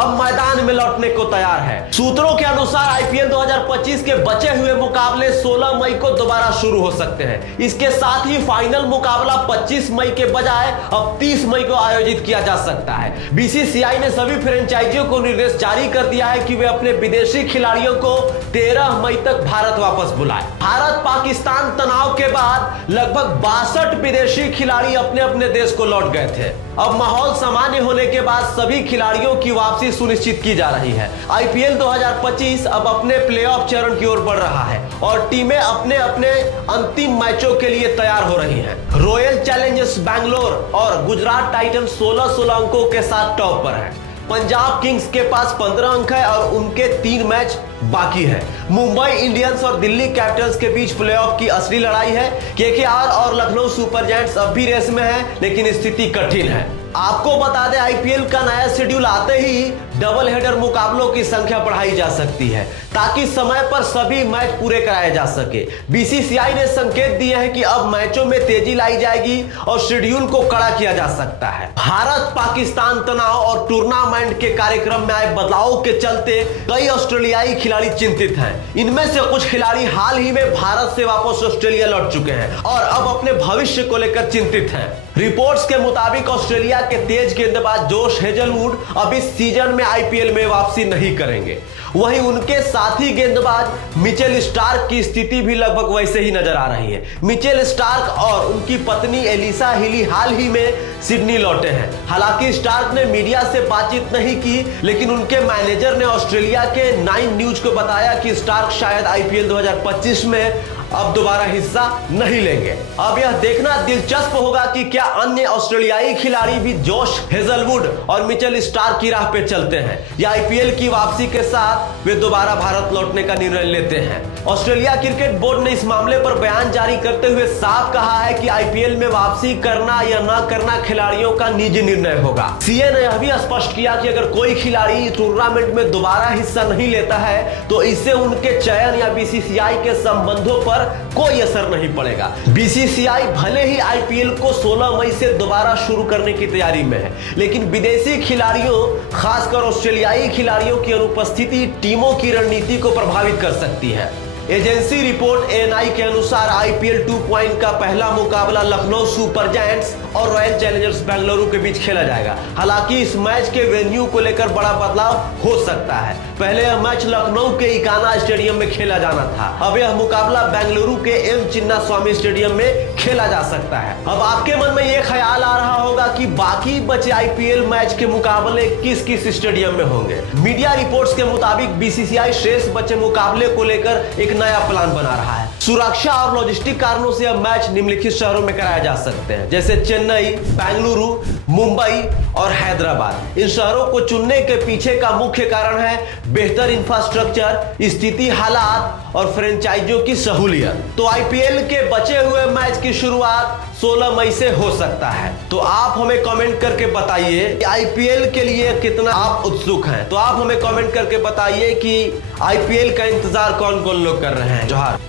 अब मैदान में लौटने को तैयार है। सूत्रों के अनुसार आईपीएल 2025 के बचे हुए मुकाबले 16 मई को दोबारा शुरू हो सकते हैं। इसके साथ ही फाइनल मुकाबला 25 मई के बजाय अब 30 मई को आयोजित किया जा सकता है। बीसीसीआई ने सभी फ्रेंचाइजियों को निर्देश जारी कर दिया है कि वे अपने विदेशी खिलाड़ियों को 13 मई तक भारत वापस बुलाएं। भारत पाकिस्तान तनाव के बाद लगभग 62 विदेशी खिलाड़ी अपने अपने देश को लौट गए थे। अब माहौल सामान्य होने के बाद सभी खिलाड़ियों की वापसी सुनिश्चित की जा रही है। आईपीएल 2025 अब अपने प्लेऑफ चरण की ओर बढ़ रहा है और टीमें अपने अपने अंतिम मैचों के लिए तैयार हो रही हैं। रॉयल चैलेंजर्स बैंगलोर और गुजरात टाइटंस 16-16 अंकों के साथ टॉप पर है। पंजाब किंग्स के पास 15 अंक है और उनके 3 मैच बाकी है। मुंबई इंडियंस और दिल्ली कैपिटल्स के बीच प्लेऑफ की असली लड़ाई है। केकेआर और लखनऊ सुपर जायंट्स अब भी रेस में है, लेकिन स्थिति कठिन है। आपको बता दें, आईपीएल का नया शेड्यूल आते ही डबल हेडर मुकाबलों की संख्या बढ़ाई जा सकती है ताकि समय पर सभी मैच पूरे कराए जा सके। बीसीसीआई ने संकेत दिए हैं कि अब मैचों में तेजी लाई जाएगी और शेड्यूल को कड़ा किया जा सकता है। भारत पाकिस्तान तनाव और टूर्नामेंट के कार्यक्रम में आए बदलावों के चलते कई ऑस्ट्रेलियाई खिलाड़ी चिंतित हैं। इनमें से कुछ खिलाड़ी हाल ही में भारत से वापस ऑस्ट्रेलिया लौट चुके हैं और अब अपने भविष्य को लेकर चिंतित हैं। रिपोर्ट्स के मुताबिक ऑस्ट्रेलिया के तेज गेंदबाज जोश हेजलवुड अब इस सीजन में आईपीएल में वापसी नहीं करेंगे। वहीं उनके साथी गेंदबाज मिचेल स्टार्क की स्थिति भी लगभग वैसे ही नजर आ रही है। मिचेल स्टार्क और उनकी पत्नी एलिसा हिली हाल ही में सिडनी लौटे हैं। हालांकि स्टार्क ने मीडिया से बातचीत नहीं की, लेकिन उनके मैनेजर ने ऑस्ट्रेलिया के 9 न्यूज को बताया कि स्टार्क शायद आईपीएल 2025 में अब दोबारा हिस्सा नहीं लेंगे। अब यह देखना दिलचस्प होगा कि क्या अन्य ऑस्ट्रेलियाई खिलाड़ी भी जोश हेजलवुड और मिचेल स्टार्क की राह पे चलते हैं या आईपीएल की वापसी के साथ वे दोबारा भारत लौटने का निर्णय लेते हैं। ऑस्ट्रेलिया क्रिकेट बोर्ड ने इस मामले पर बयान जारी करते हुए साफ कहा है कि आईपीएल में वापसी करना या न करना खिलाड़ियों का निजी निर्णय होगा। सीए ने यह भी स्पष्ट किया कि अगर कोई खिलाड़ी टूर्नामेंट में दोबारा हिस्सा नहीं लेता है तो इससे उनके चयन या बीसीसीआई के संबंधों पर कोई असर नहीं पड़ेगा। बीसीसीआई भले ही आईपीएल को 16 मई से दोबारा शुरू करने की तैयारी में है, लेकिन विदेशी खिलाड़ियों, खासकर ऑस्ट्रेलियाई खिलाड़ियों की अनुपस्थिति टीमों की रणनीति को प्रभावित कर सकती है। एजेंसी रिपोर्ट एएनआई के अनुसार आईपीएल 2 का पहला मुकाबला लखनऊ सुपर जायंट्स और रॉयल चैलेंजर्स बेंगलुरु के बीच खेला जाएगा। हालांकि इस मैच के वेन्यू को लेकर बड़ा बदलाव हो सकता है। पहले यह मैच लखनऊ के इकाना स्टेडियम में खेला जाना था। अब यह मुकाबला बेंगलुरु के एम चिन्नास्वामी स्टेडियम में खेला जा सकता है। अब आपके मन में यह ख्याल आ रहा होगा कि बाकी बचे आईपीएल मैच के मुकाबले किस किस स्टेडियम में होंगे। मीडिया रिपोर्ट्स के मुताबिक बीसीसीआई शेष बचे मुकाबले को लेकर एक नया प्लान बना रहा है। सुरक्षा और लॉजिस्टिक कारणों से अब मैच निम्नलिखित शहरों में कराए जा सकते हैं, जैसे चेन्नई, बेंगलुरु, मुंबई और हैदराबाद। इन शहरों को चुनने के पीछे का मुख्य कारण है बेहतर इंफ्रास्ट्रक्चर, स्थिति, हालात और फ्रेंचाइजियों की सहूलियत। तो आईपीएल के बचे हुए मैच की शुरुआत 16 मई से हो सकता है। तो आप हमें कमेंट करके बताइए कि आईपीएल के लिए कितना आप उत्सुक हैं। तो आप हमें कमेंट करके बताइए कि आईपीएल का इंतजार कौन कौन लोग कर रहे हैं। जोहार।